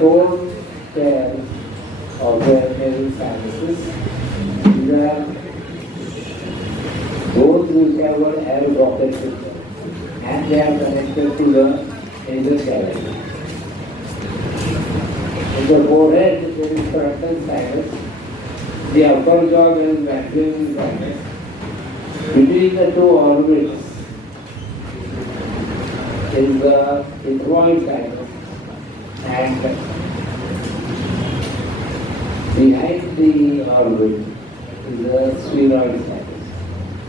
four pairs of the nasal sinuses. These are those which have got air pockets and they are connected to the nasal cavity. In the forehead, there is frontal sinus. The upper jaw there is maxillary sinus. Between the two orbits is the ethmoid sinus, and behind the orbit is the sphenoid sinus.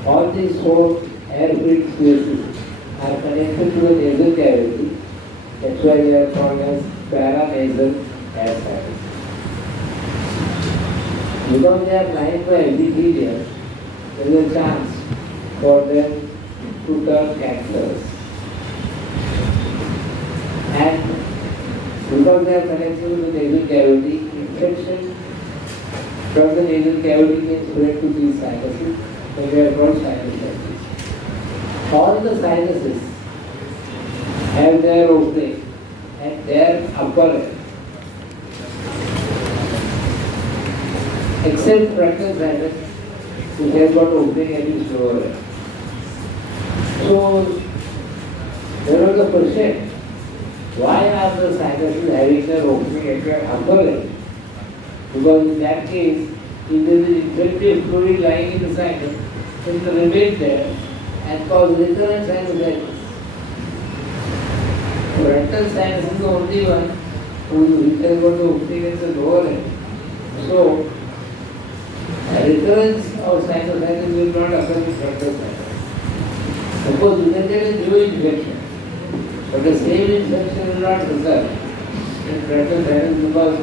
All these four air-filled spaces are connected to the nasal cavity. That's why they are called as paranasal air sinus. Because they are lined by epithelium, there is a chance for them to turn cancers. And because they are connected to the nasal cavity, infection from the nasal cavity can spread to these sinuses, and they are called sinusitis. All the sinuses have their opening at their upper end, except frontal sinus, which has got opening at its lower end. So, there was a question, why are the sinuses having their opening at their upper end? Because in that case, if there is infective fluid lying in the sinus, it will remain there and cause recurrent sinusitis. Frontal sinus is the only one which has got the opening at the lower end. So, a recurrence of sinusitis will not occur in frontal sinus. Suppose you can get a new infection, but the same infection will not recur in frontal sinus because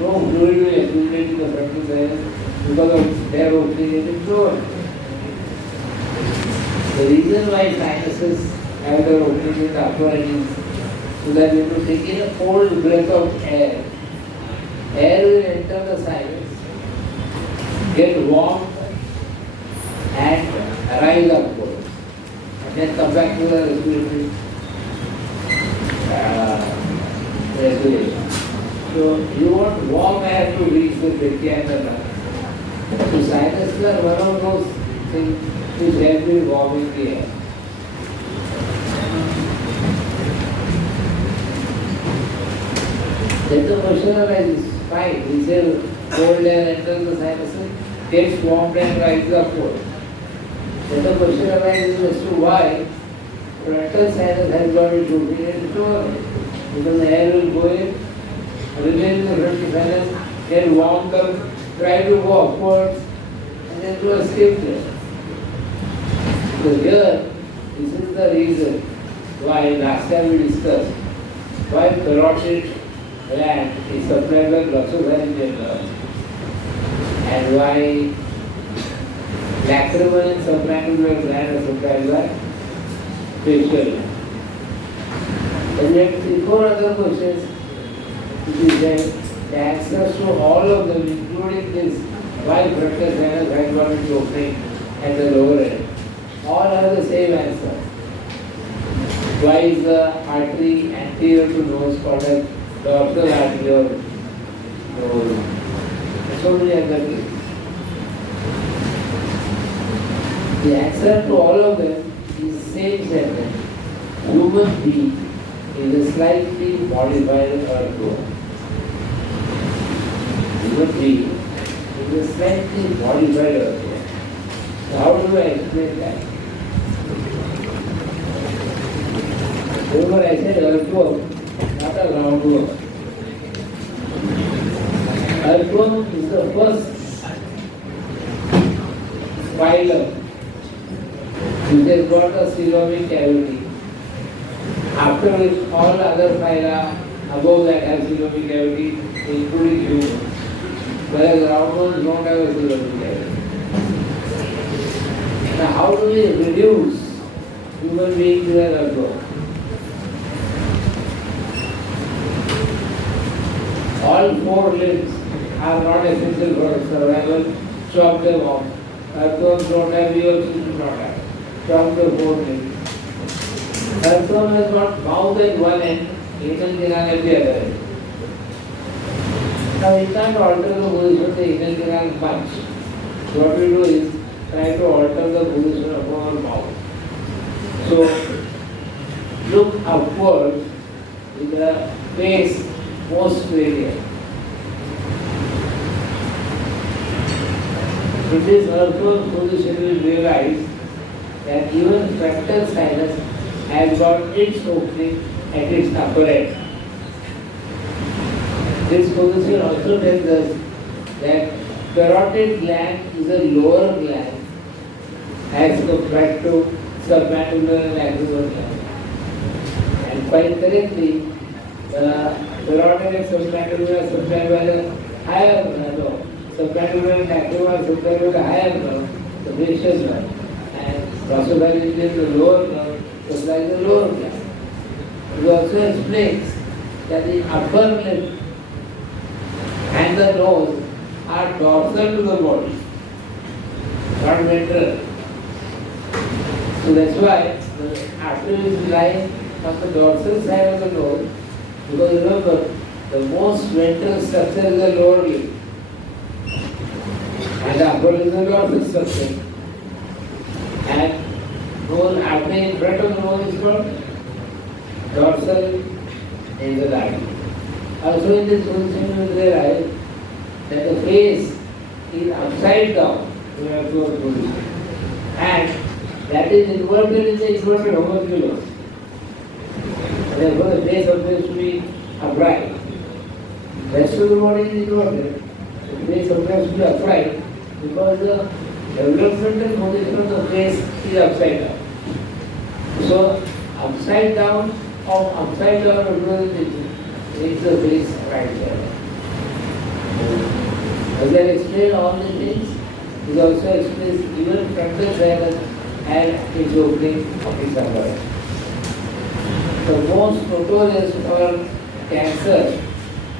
no fluid will accumulate in the frontal sinus because of their opening in its lower end. The reason why sinuses have their opening in the upper end is so that when you take in a cold breath of air, air will enter the sinus, get warm and rise upwards, and then come back to the respiratory respiration. So you want warm air to reach the trachea and the lungs. So sinuses are one of those things which help in warming the air. Then the question arises, fine, we say cold air enters the sinuses, gets warmed and rises upward. Then the question arises as to why frontal sinus has got its opening at its lower end. Because the air will go in, remain in the frontal sinus, get warmed up, try to go upwards, and then to escape there. So here, this is the reason why last time we discussed why carotid gland is supplied by glossopharyngeal nerve and why lacrimal and sublacrimal gland are supplied by facial gland. And then 3-4 other questions which is that the answers to all of them, including this why frontal sinus has got its opening at the lower end, all have the same answer. Why is the artery anterior to nose called as dorsal artery or nose? So many other things. The answer to all of them is the same sentence. Human being is a slightly modified earthworm. Human being is a slightly modified earthworm. So how do I explain that? Remember I said earthworm, not a roundworm. Earthworm is the first phylum which has got a coelomic cavity, after which all other phyla above that have coelomic cavity, including humans, whereas roundworms don't have a coelomic cavity. Now how do we reduce human beings to an earthworm? All 4 limbs are not essential for survival, chop them off. Earthworms don't have, we also do not have. Chop the 4 limbs. Earthworm has got mouth at one end, anal canal at the other end. Now we can't alter the position of the inner canal much. So what we do is try to alter the position of our mouth. So look upwards with the face most radiant. In this upward position we will realize that even frontal sinus has got its opening at its upper end. This position also tells us that carotid gland is a lower gland as compared to submandibular and lacrimal gland. And quite correctly, the carotid and submandibular are supplied by the higher nerve. Submandibular and lacrimal are supplied by the higher nerve, the facial nerve. And prosopaginic is the lower nerve, supplies the lower gland. It also explains that the upper lip and the nose are dorsal to the body, not ventral. So that's why the artery is lying on the dorsal side of the nose, because remember, the most ventral structure is the lower lip, and the upper is the dorsal structure. And nose artery in front of the nose is called dorsal nasal artery. Also in this position you will realize that the face is upside down in a position, and that is inverted in the inverted homunculus. Therefore the face appears to be upright. The rest of the body is inverted. The face appears to be upright because the developmental position of the face is upside down. So upside down representation makes the face right there. As I explain all the things, it also explains even frontal sinus and its opening of its upper end. The most notorious for cancer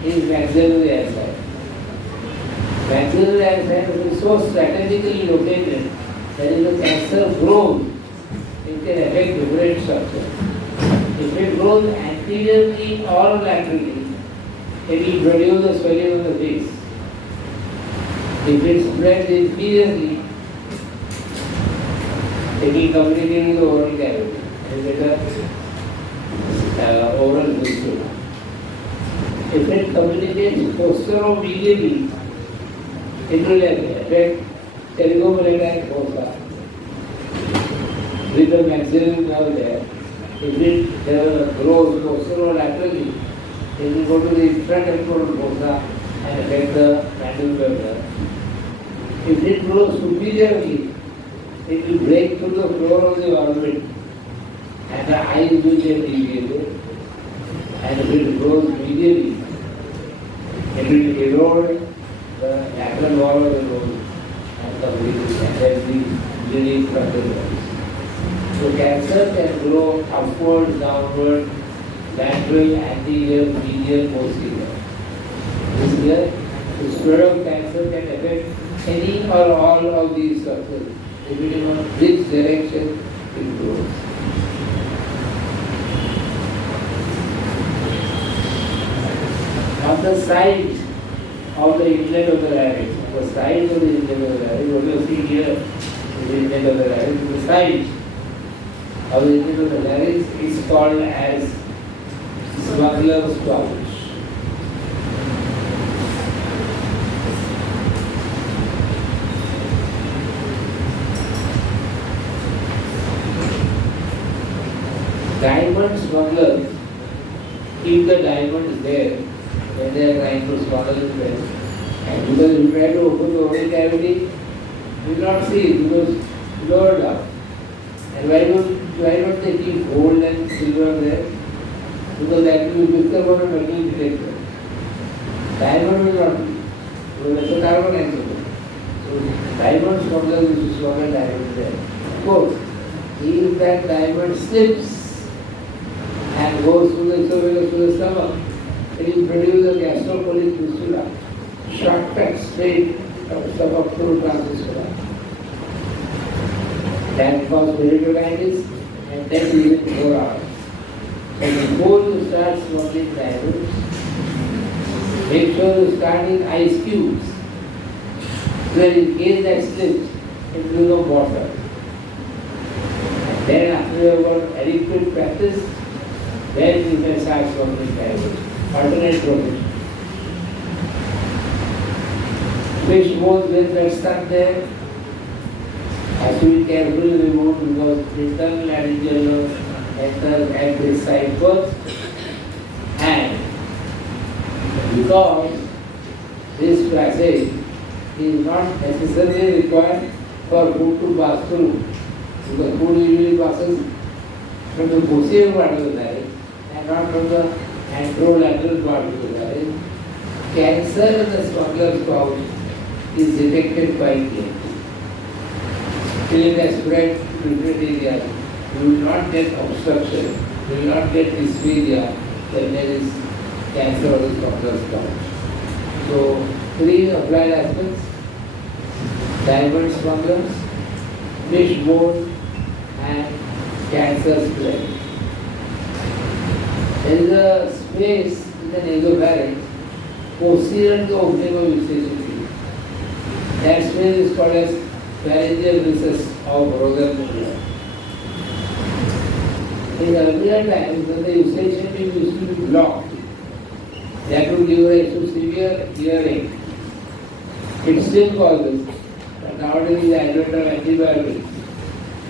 is maxillary aside. Maxillary aside is so strategically located that if the cancer grows, it can affect different structures. If it grows anteriorly or laterally, it will produce a swelling of the face. If it spreads inferiorly, it will communicate with the oral cavity and get a oral fistula. If it communicates posteromedially, it will affect pterygopolytic fossa with the maxillary nerve there. If it grows posterolaterally, it will go to the infratemporal fossa and affect the mandibular nerve. If it grows superiorly, it will break through the floor of the orbit and the eyes will get deviated. And if it grows medially, it will erode the lateral wall of the nose and completely, and then the bleeding frontal nose. So cancer can grow upward, downward, lateral, anterior, medial, posterior. This here, the spread of cancer can affect any or all of these structures, depending on which direction it grows. On the side of the inlet of the larynx, the side of the inlet of the larynx, what you see here is the inlet of the larynx, the side of the inlet of the larynx is called as smuggler's pouch. Diamond smugglers keep the diamonds there when they are trying to smuggle it there. And because you try to open the oral cavity, you will not see it because lower down. And why don't they keep gold and silver there? Because that will become a metal detector. Diamond will not be. Because that's a carbon isotope. So diamond smugglers used to smuggle diamonds there. Of course, if that diamond slips and goes through the esophagus to the stomach, it will produce a gastrocolic fistula, shortcut straight from stomach through transfistula. That causes peritonitis and death within 4 hours. So before you start smoking diamonds, Make sure you start in ice cubes. Then in case that slips, it will become water. And then after you have got adequate practice, then you can start smoking cannabis. Alternate profession. Fish bones when get stuck there, has to be carefully removed because internal laryngeal nerve enters at this side first, and because this passage is not necessarily required for food to pass through, because food usually passes from the posterior part of the larynx and not from the anterolateral part of the larynx. Cancer in the smuggler's pouch is detected by DNA. Till it has spread to different areas, you will not get obstruction, you will not get dysphagia when there is cancer of the smuggler's pouch. So, three applied aspects: diamond smugglers, fish bone, and cancer spread. There is a space in the nasopharynx posterior to the opening of eustachian tube. That space is called as pharyngeal recess of Rosenberg. In earlier times, when the eustachian tube used to be blocked, that would give rise to severe earache. It still causes, but nowadays the advent of antibiotics,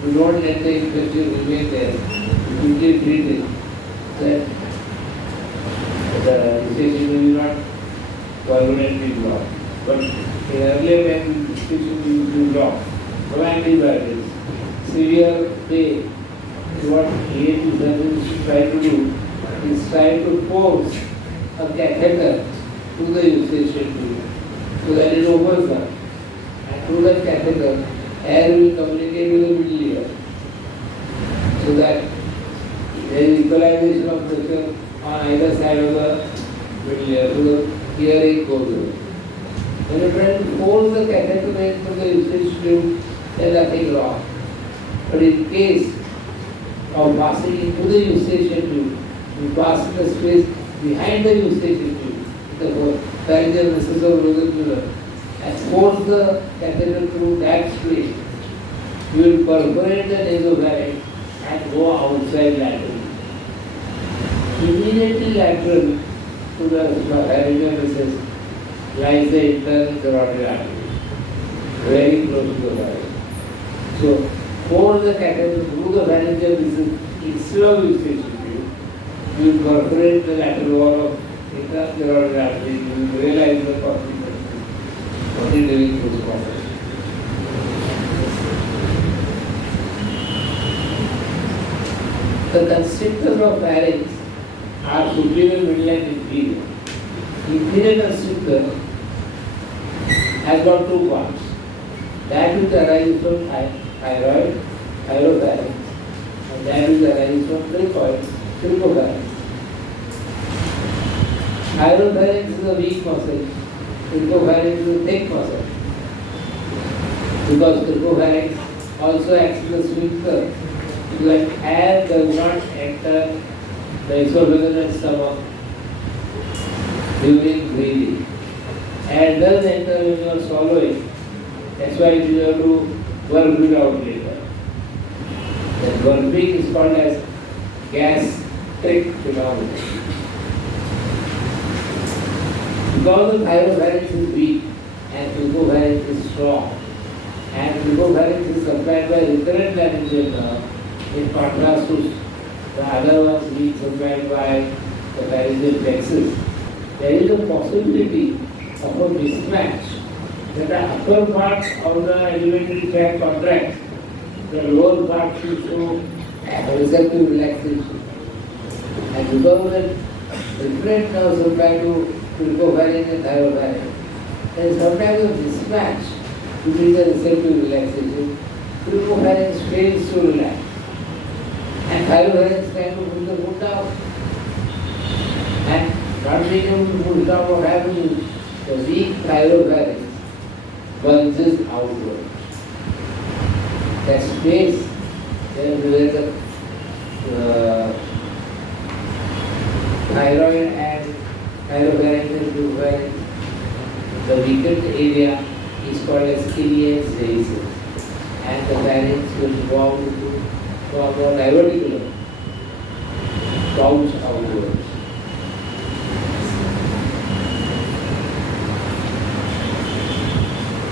you don't let the infection remain there. You quickly treat it. That the eustachian will not permanently blocked. But earlier when eustachian used to block, no antibiotics, severe pain, what ENT surgeons try to do is try to force a catheter to the eustachian tube so that it opens up, and through that catheter air will communicate with the middle ear so that there is equalization of pressure on either side of the middle ear so the earache goes away. When you try to force the catheter into the eustachian tube, there is nothing wrong. But in case of passing into the eustachian tube, you pass in the space behind the eustachian tube, the pharyngeal recess of Rosenberg, and force the catheter through that space, you will perforate the nasopharynx and go outside laterally. Immediately lateral to the pharyngeal recess lies the internal carotid artery, very close to the pharynx. So, force the catheter through the pharyngeal recess instead of eustachian tube, you will perforate the lateral wall of internal carotid artery, you will realize the consequences only during this process. The constrictors of pharynx are superior, middle and inferior. Inferior constrictor has got two parts. That which arises from thyroid, thyropharynx, and that which arises from cricoid, cricopharynx. Thyropharynx is a weak muscle, cricopharynx is a thick muscle. Because cricopharynx also acts as a sphincter, so that air does not enter the esophagus and stomach during breathing. Air does enter when you are swallowing. That's why you have to burp it out later. That burping is called as gastric phenomenon. Because the thyropharynx is weak and cricopharynx is strong, and cricopharynx is supplied by recurrent laryngeal nerve, in contrast to the other ones being supplied by the pharyngeal plexus, there is a possibility of a mismatch that the upper part of the alimentary tract contracts, the lower part should show a receptive relaxation. And because of that different nerves supply to cricopharynx and thyropharynx, there is sometimes a mismatch between the receptive relaxation. Cricopharynx fails to relax, and thyropharynx trying to pull the foot down. And not being able to pull down, what happens is the weak thyropharynx bulges outward. That space where the thyroid and Pyropharyngeal to the weakened area is called as iliac races, and the pharynx will go out into form a diverticulum, pouch outwards.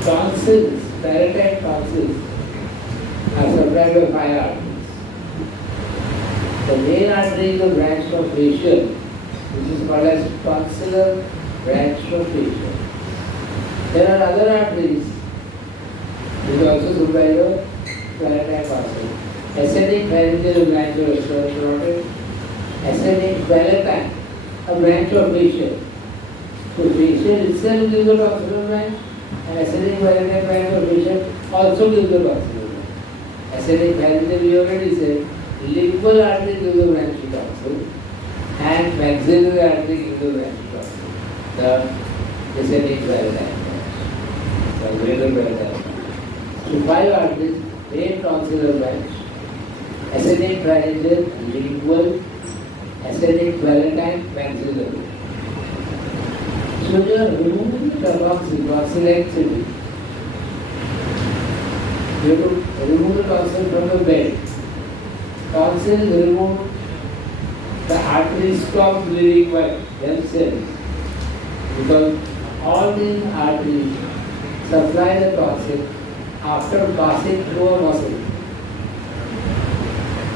Tonsils, parotid tonsils, are supplied by 5 arteries. The main artery is the branch of facial, which is called as tonsillar branch of facial. There are other arteries which also supply the parotid tonsil. Ascending pharyngeal branch of external carotid, ascending palatine, a branch of facial. So facial itself gives a tonsillar branch, and ascending pharyngeal branch of facial also gives a tonsillar branch. Ascending pharyngeal, we already said, lingual artery gives a branch to tonsil, and maxillary artery gives a branch to tonsil. The ascending palatine branch, the greater palatine. So 5 arteries, main tonsillar branch, ascending pharyngeal, lingual, ascending palatine, maxillary. So you are removing the tonsillectomy. You have to remove the tonsil from the bed. Tonsil is removed, the arteries stop bleeding by themselves, because all these arteries supply the tonsil after passing through a muscle.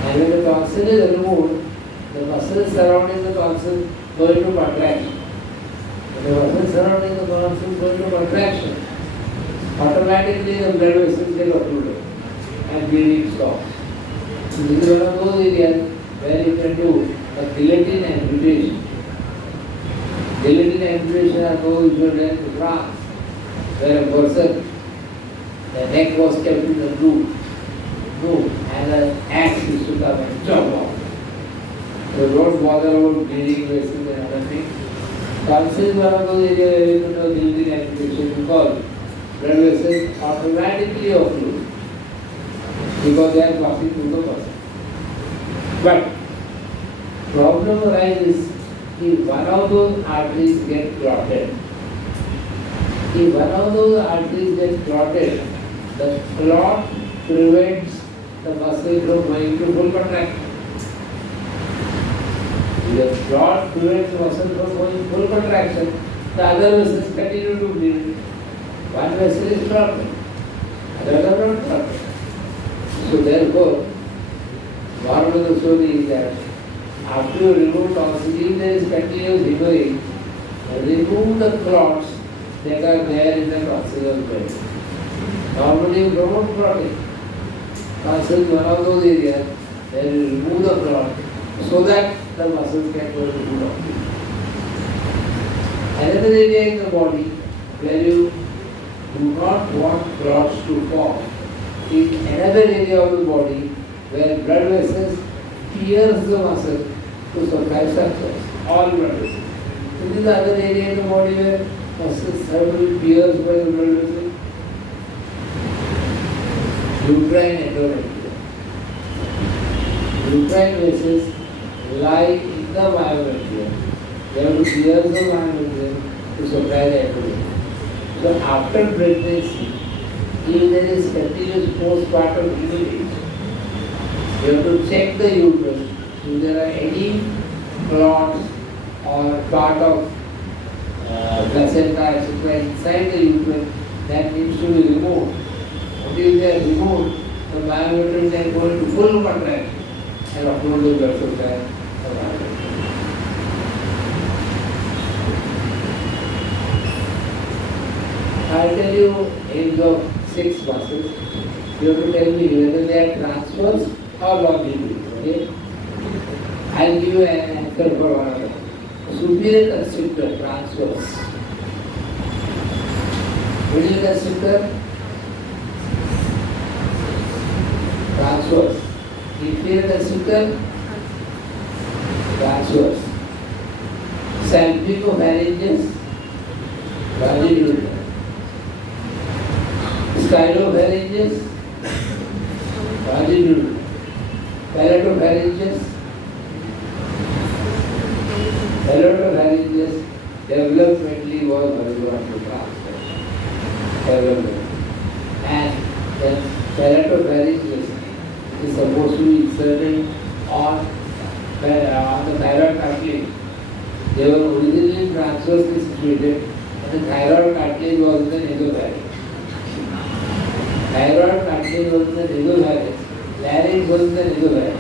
And when the tonsil is removed, the muscles surrounding the tonsil go into contraction. When the muscles surrounding the tonsil go into contraction, automatically the blood vessels get occluded and bleeding stops. So this is one of those areas where you can do a guillotine amputation. Guillotine amputation are those which were done in France, where a person, the neck was kept in the groove, and an axe used to come and chop off. So don't bother about bleeding vessels and other things. Tonsil is one of those areas where you can do guillotine amputation because blood vessels automatically occlude because they are passing through the muscle. But problem arises if one of those arteries get clotted. If one of those arteries gets clotted, the clot prevents the muscle from going to full contraction. If the clot prevents the muscle from going full contraction, the other vessels continue to bleed. One vessel is clotted, others are not clotted. So therefore, moral of the story is that after you remove tonsil, if there is continuous hemorrhage, remove the clots that are there in the tonsillar bed. Normally you promote clotting. Tonsil is one of those areas where you remove the clot so that the muscles can go to full oxygen. Another area in the body where you do not want clots to form is another area of the body where blood vessels pierce the muscle to supply structures, all blood vessels. So this is the other area in the body where muscles have to be pierced by the blood vessels. Uterine endometrium. Uterine vessels lie in the myometrium. They have to pierce the myometrium to supply the endometrium. So after pregnancy, if there is continuous postpartum hemorrhage, you have to check the uterus if there are any clots or part of placenta etc. inside the uterus that needs to be removed. Until they are removed, the myometrium then go into full contraction and upload the blood supply to the myometrium. I will tell you names of 6 muscles. You have to tell me whether they are transverse or longitudinal. Okay? I will give you an answer for one of them. Superior constrictor, transverse. Middle constrictor, transverse. Inferior constrictor, transverse. Salpingopharyngeus, longitudinal. Stylopharyngeus, longitudinal. Palatopharyngeus, developmentally was horizontal transfer. Development. And the palatopharyngeus is supposed to be inserted on the thyroid cartilage. They were originally transversely situated, and the thyroid cartilage was in the nasopharynx. Thyroid cartilage was in the nasopharynx, larynx was in the nasopharynx,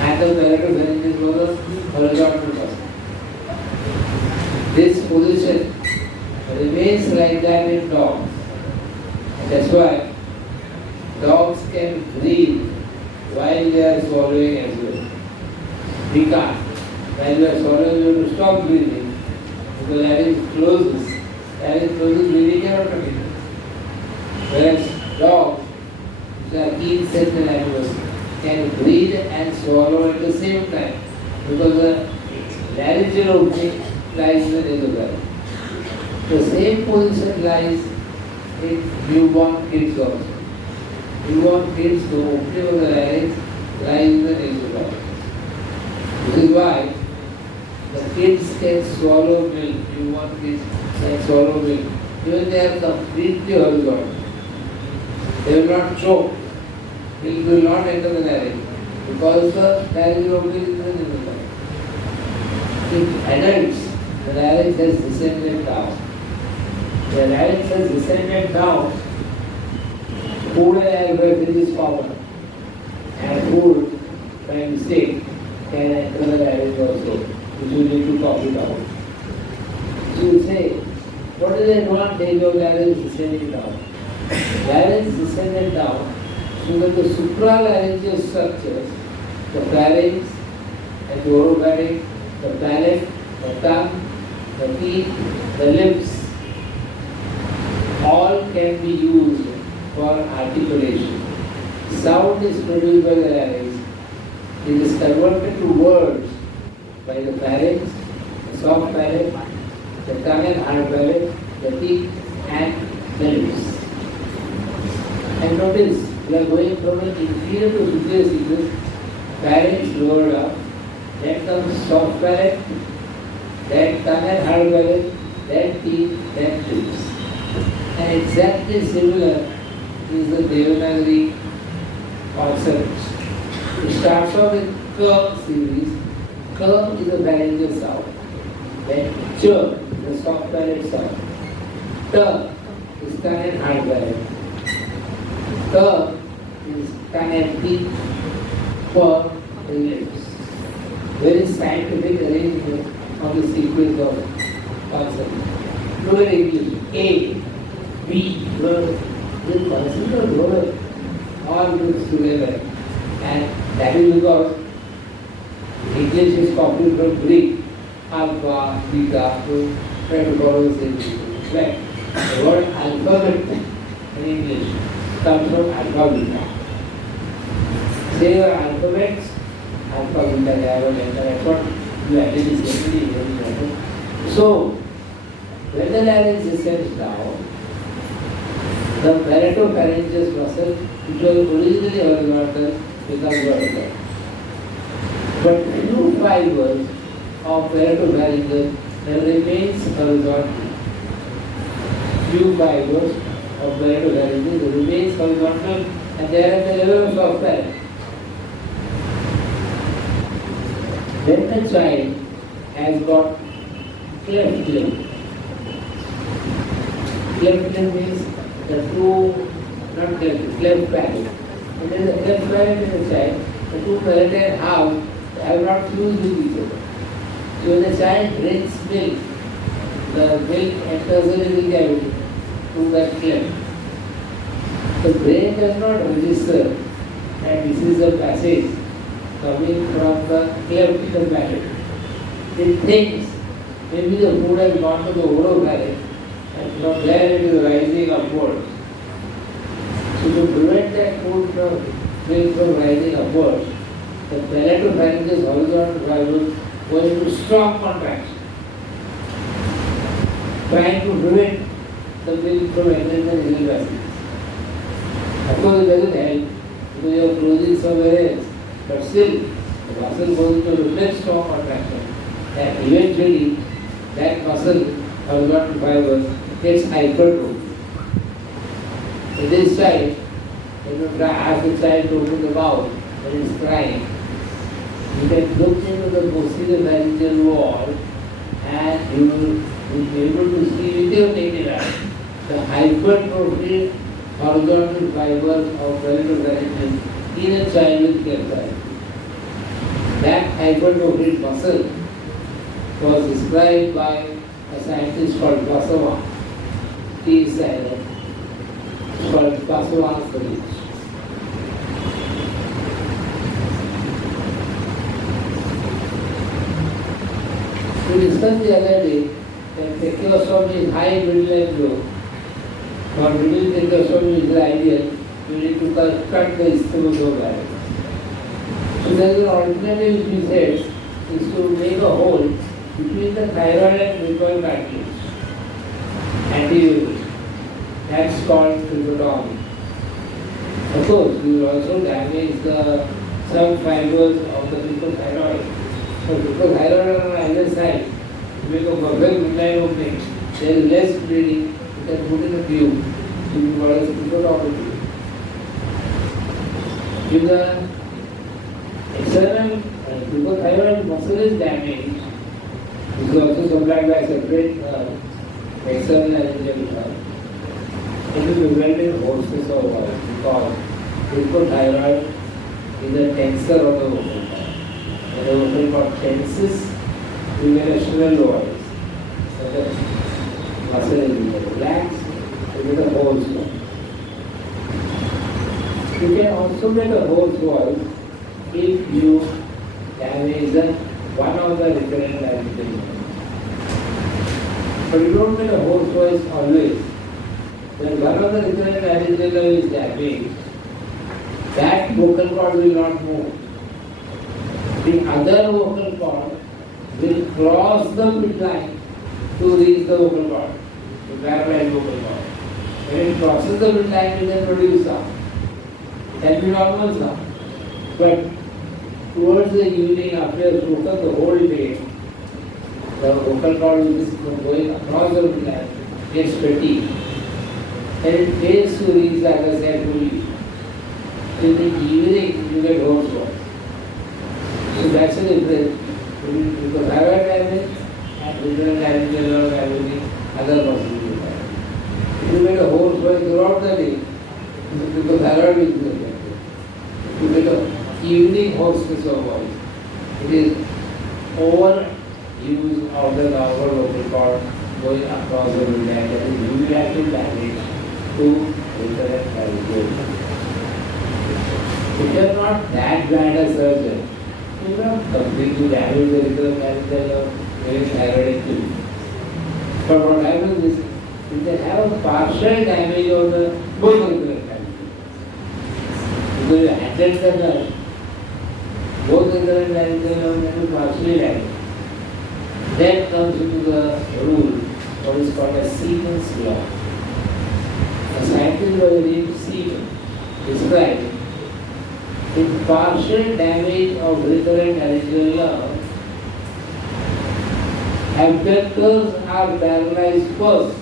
and the palatopharyngeus was a horizontal muscle. This position remains like that in dogs. That's why dogs can breathe while they are swallowing as well. We can't. While you are swallowing, you have to stop breathing. Because larynx closes. Larynx closes, breathing cannot continue. Whereas dogs, which are keen sentinel animals, can breathe and swallow at the same time. Because the laryngeal opening lies in the nasopharynx. The same position lies in newborn kids also. Newborn kids, the opening of the larynx lies in the nasopharynx. This is why the kids can swallow milk, newborn kids can swallow milk, even they are completely horizontal. They will not choke. Milk will not enter the larynx because the larynx opening is in the nasopharynx. In adults, the larynx has descended down. The larynx has descended down. Food and air breathing is common. And food, by mistake, can enter the larynx also, which you need to copy down. So you say, what is the advantage of larynx descending down? Larynx descended down so that the supralaryngeal structures, the pharynx and the oropharynx, the palate, the tongue, the teeth, the lips, all can be used for articulation. Sound is produced by the larynx. It is converted to words by the pharynx, the soft palate, the tongue and hard palate, the teeth and the lips. And notice, we are going from an inferior to superior sequence, pharynx lowered up, then comes soft palate, then tongue and hard palate, then teeth, then lips. And exactly similar is the Devanagari concept. It starts off with K series. K is a pharyngeal sound. Then Ch is the soft palate sound. T is tongue and hard palate. K is tongue and teeth. P is lips. Very scientific arrangement of the sequence of concepts. Look at English. A, B, verb. The concept of verb all groups together. And that is because English is copied from Greek, alpha, beta, to try to follow the same sequence. Right? The word alphabet in English comes from alpha, beta. Say your alphabets, alpha, beta, they have a letter. That's what you added is definitely. So, when the larynx descends down, the palatopharyngeus muscle, which was originally horizontal, becomes vertical. But few fibers of palatopharyngeus remains horizontal. Few fibers of palatopharyngeus remains horizontal, and they are at the level of soft palate. When the child has got cleft lip, cleft lip means the two, not cleft palate. And then the cleft palate in the child, the two palatal halves have not fused with each other. So when the child drinks milk, the milk enters the little cavity through that cleft. The brain does not register that this is a passage coming from the cleft in the palate. It thinks maybe the food has gone to the oropharynx, and from there it is rising upwards. So to prevent that food from rising upwards, the palatopharyngeus horizontal fibers go into strong contraction, trying to prevent the milk from entering the nasal passages. Of course, it doesn't help because you are closing somewhere else, but still the muscle goes into a strong contraction, and eventually that muscle, horizontal fiber, gets hypertrophy. In this child, when you try ask the child to open the mouth when it's crying, you can look into the posterior pharyngeal wall and you will be able to see with your naked eye the hypertrophied horizontal fibers of pharyngeal pharyngeal in a child with capsule. That hypertrophied muscle was described by a scientist called Basava. He is silent. It's called Basava's bridge. We discussed the other day that tracheostomy is high middle and low. For middle tracheostomy is the ideal. We need to cut the ischemosome barrier. So there is an alternative, we said, is to make a hole between the thyroid and mucoid cartilage. Anteriorly. That's called tracheotomy. Of course, we will also damage some fibers of the mucothyroid. So mucothyroid on either side, to make a perfect midline opening, there is less bleeding, you can put in a tube, so you call it tracheotomy tube. If the external mucothyroid muscle is damaged, this is also supplied by a separate external laryngeal nerve. It will result in hoarseness of voice because mucothyroid is a tensor of the vocal cord. When the vocal cord tenses, you get a shrill voice. So the muscle is relaxed, you get a hoarse voice. You can also get a hoarse voice if you damage one of the recurrent laryngeal nerves. But you don't get a hoarse voice always. When one of the recurrent laryngeal nerve is damaged, that vocal cord will not move. The other vocal cord will cross the midline to reach the vocal cord, the parallel vocal cord. When it crosses the midline, it can produce sound. It can be normal sound. But towards the evening, after you have spoken the whole day, the vocal cord which is going across the midline gets fatigued. And it fails to reach, like I said, fully. In the evening, you get hoarse voice. So that's the difference between the thyroid damage and recurrent laryngeal nerve damage other possibilities. If you get a hoarse voice throughout the day, the thyroid will be affected. If you get an evening hoarseness of voice, it is overuse of the normal vocal cord going across the midline, that is unilateral damage to recurrent laryngeal nerve. If you are not that bad a surgeon, you will not completely damage the recurrent laryngeal nerve during thyroidectomy. But what happens is, you can have a partial damage of the both recurrent laryngeal. Because you handled the nerve, both recurrent laryngeal nerve can be partially damaged. Then comes into the rule, what is called a Siemens law. A scientist by the name of Siemens described in partial damage of recurrent laryngeal nerve, abductors are paralyzed first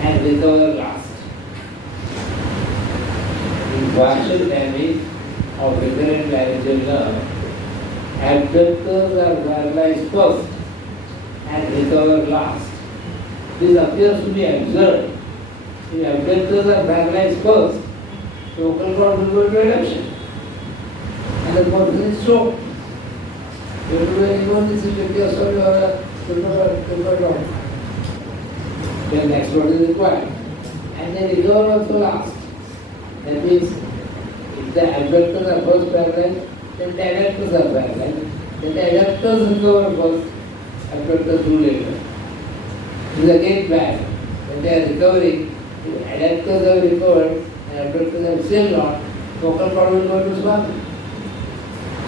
and recover last. In partial damage of recurrent laryngeal nerve, abductors are paralyzed first and recover last. This appears to be absurd. If abductors are paralyzed first, the vocal cord will go into reduction. And the person is choked. You have to do any more this is tracheostomy or a tracheotomy. Then next one is required. And then recover also last. That means if the abductors are first paralyzed, then the adductors are paralyzed. Then the adductors recover first, abductors do later. This is again bad. When they are recovering, if adductors have recovered and abductors have still not, vocal cord will go to swallow.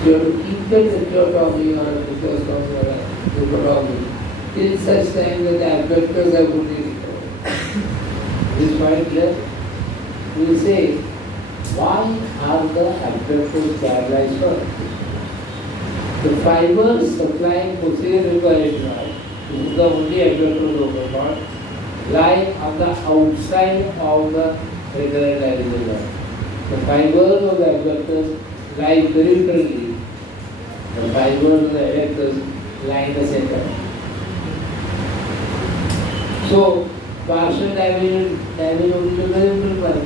So you have to keep the tracheotomy or a tracheostomy or a tracheotomy till such time that the abductors have fully recovered. This point clear? We will say, why are the abductors paralyzed first? The fibers supplying posterior rhomboid This is the only abductor vocal cord, lie on the outside of the recurrent lavicula. The fibers of the abductors lie peripherally. The fibers of the adductors lie in the center. So, partial damage only to the peripheral.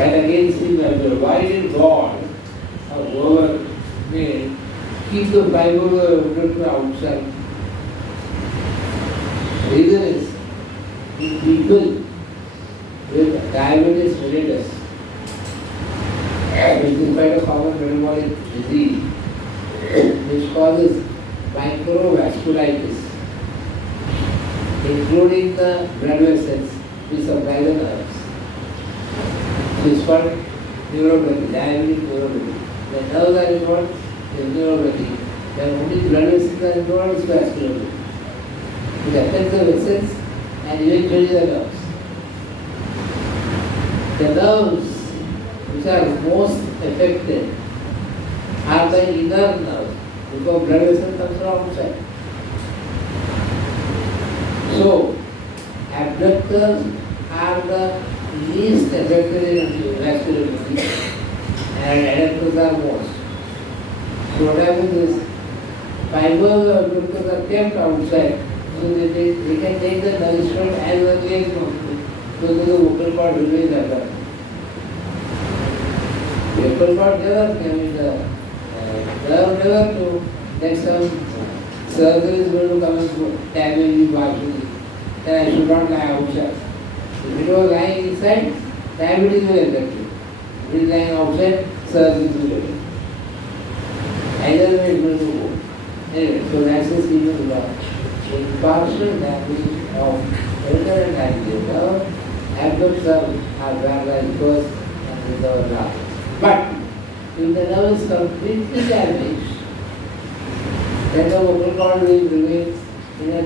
And again, see, why did God or whoever made keep the fiber of the abductor outside? The reason is, in people with diabetes mellitus, which is quite a common metabolic disease, which causes microvasculitis, including the blood vessels which supply the nerves. So it's called neuropathy, diabetic neuropathy. The nerves are involved, there is neuropathy. When only blood vessels are involved, it's vascular. It affects the vessels and eventually the nerves. The nerves which are most affected are the inner nerves, because blood vessel comes from outside. So, abductors are the least affected in vascular disease and adductors are most. So what happens is, fibers of abductors are kept outside, so they can take the nourishment as early as possible, so that the vocal cord remains abducted. Vocal cord never came, nerve never knew that some surgery is going to come and damage you partially, then I should not lie outside. If it was lying inside, diabetes will affect you. If it is lying outside, surgery will affect you. Either way it will go. Anyway, so that's the secret law. In partial damage of recurrent lavicula, abductors are paralyzed first and recover last. But if the nerve is completely damaged, then the vocal cord will remain in a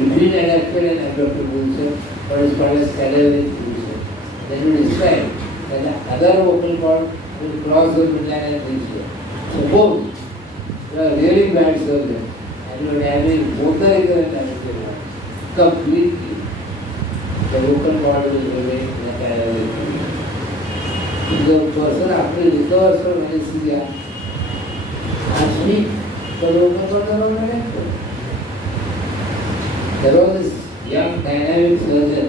between adductor and abductor position, what is called as cadaveric position. Then you describe that the other vocal cord will cross the midline and reach here. Suppose you are a really bad surgeon and you are damaging both the recurrent lavicula completely, the vocal cord will remain in a cadaveric position. If the person after he recovers from anesthesia and speak, the vocal cord is not adductor. There was this young dynamic surgeon,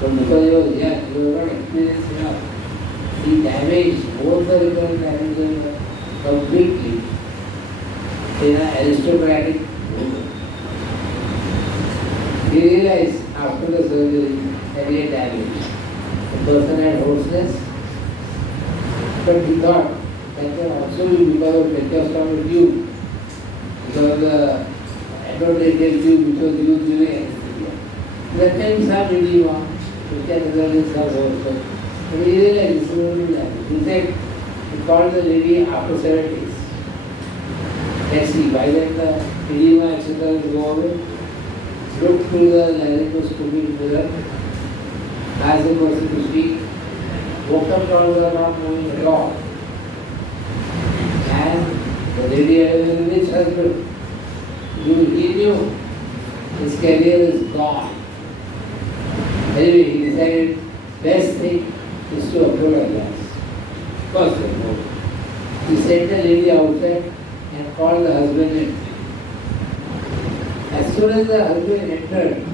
but because he was young, he was not experienced enough. He damaged both the recurrent lavicula completely in an aristocratic way. He realized after the surgery that he had damaged. The person had hoarseness, but he thought that can also be because of tracheostomy tube, because the endotracheal tube which was used during anesthesia. There can be some edema, which can result in some hoarseness. And he realized this is only damage. In fact, he called the lady after 7 days. Let's see, by then the edema etc. will go away. Look through the laryngoscopic mirror, ask the person to speak. Vocal cords are not moving at all. And the lady had a very rich husband. He knew his career is gone. Anyway, he decided best thing is to apologize. First of all, he sent the lady outside and called the husband in. As soon as the husband entered,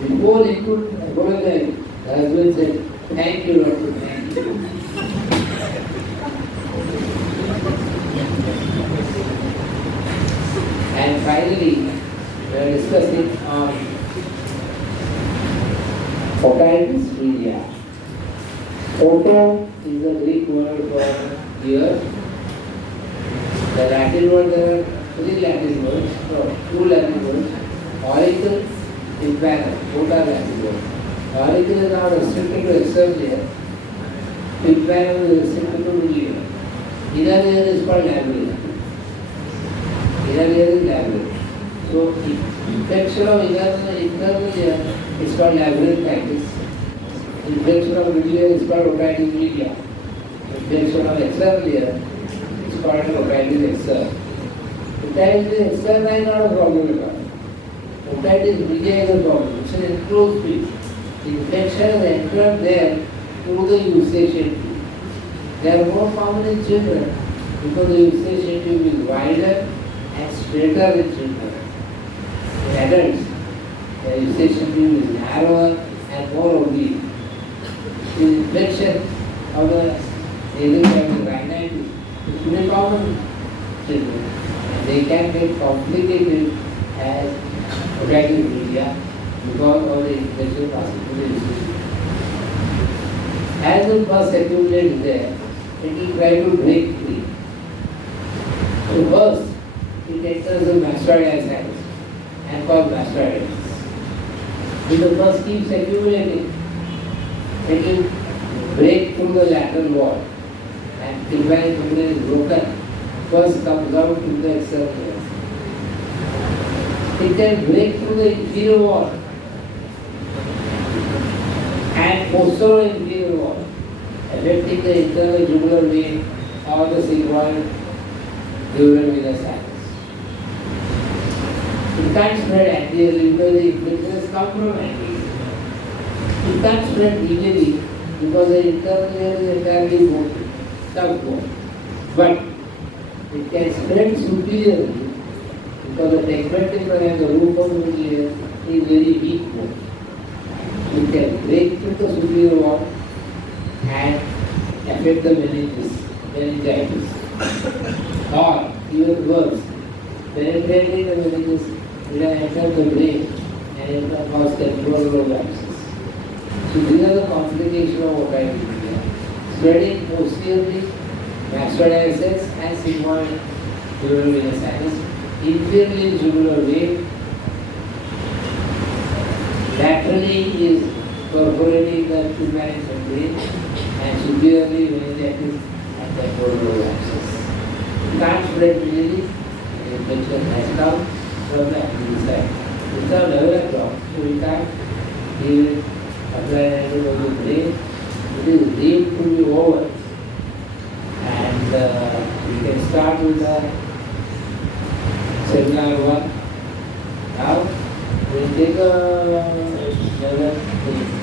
before he could apologize, the husband said, "Thank you, Doctor, thank you." And finally, we are discussing on otitis media. Oto is the Greek word for ear. The Latin word, there are 3 Latin words, or 2 Latin words. Auricle, impanel, both are Latin words. Auricle is now restricted to external ear. Impanel is restricted to middle ear. Inner ear is called labellum. Inner ear is labellum. So, infection of internal ear is called labyrinthitis. Infection of middle ear is called otitis media. Infection of external ear is called otitis externa. Otitis externa is not a problem at all. Otitis media is a problem. It's an enclosed space. The infection has entered there through the eustachian tube. They are more common in children because the eustachian tube is wider and straighter in children. In adults, the eustachian tube is narrower and more oblique. The infection of the nasal rhinitis is very common in children, and they can get complicated as otitis media because of the infection passing to the eustachian. As the pus accumulates there, it will try to break free. So first, it enters the mastoidal sinus and causes mastoiditis. If the pus keeps accumulating, it will break through the lateral wall, and till when it is broken, pus comes out to the external wall. It can break through the inferior wall and posterior inferior wall, affecting the internal jugular vein or the sigmoid dural venous sinus. It can't spread anteriorly because the infection has come from anterior. It can't spread medially because the internal layer is entirely bone, subbone. But it can spread superiorly because the tegmentum and the roof of the layer is very weak bone. It can break through the superior wall and affect the meningitis. Or even worse, penetrating the meninges, it will enter the brain and it will cause temporal abscess. So these are the complications of otitis media. Spreading posteriorly, mastoidal cells and sigmoid dural venous sinus, inferiorly jugular vein, laterally is perforating the pulmonary membrane, and superiorly meningitis and temporal abscess. You can't spread easily, the infection has come from the anterior side. It's a level drop, so we can't give it apply antibiotic to the brain. It is deemed to be over, and we can start with the seminar one. Now we will take a level 3.